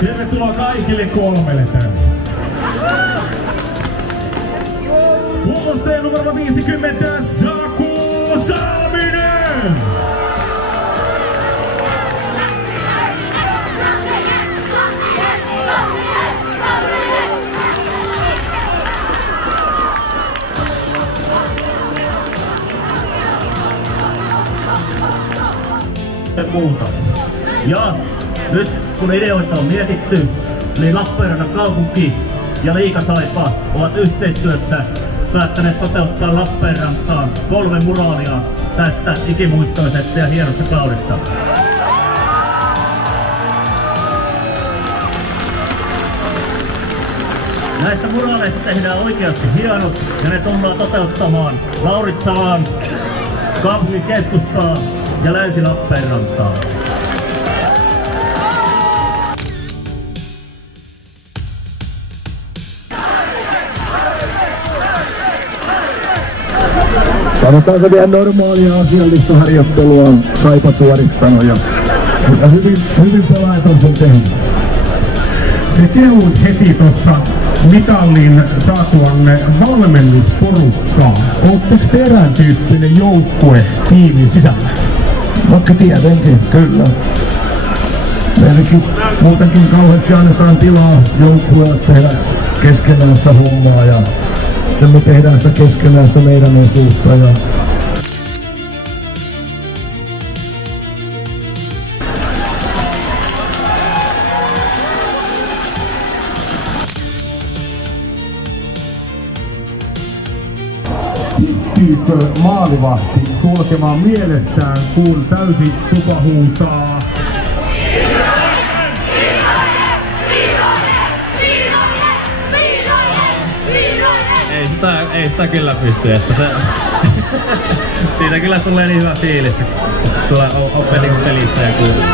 Tervetuloa kaikille kolmelle tänne. Puolustaja numero 50, Saku Salminen. Muuta. Ja nyt kun ideoita on mietitty, niin Lappeenrannan kaupunki ja Liikasaipa ovat yhteistyössä päättäneet toteuttaa Lappeenrantaan 3 muraalia tästä ikimuistoisesta ja hienosta kaudesta. Näistä muraaleista tehdään oikeasti hienot ja ne tullaan toteuttamaan Lauritsalaan, kaupungin keskustaan ja Länsi-Lappeenrantaan. Sanotaanko vielä normaalia asiallista harjoittelua on Saipa suorittanut ja hyvin pelaajat on sen tehnyt. Se kehut heti tuossa mitallin saatuanne valmennusporukkaa. Oletteko te erään tyyppinen joukkue tiimin sisällä? Vaikka tietenkin, kyllä. Meilläkin muutenkin kauheasti annetaan tilaa joukkueelle tehdä keskenäistä hommaa ja sitten me tehdään sitä keskenäistä meidän osuutta. Pystyykö maalivahti sulkemaan mielestään, kun täysi tupa huutaa? Ei sitä kyllä pysty, että se siitä kyllä tulee niin hyvä fiilis, kun tulee pelissä ja kuulee.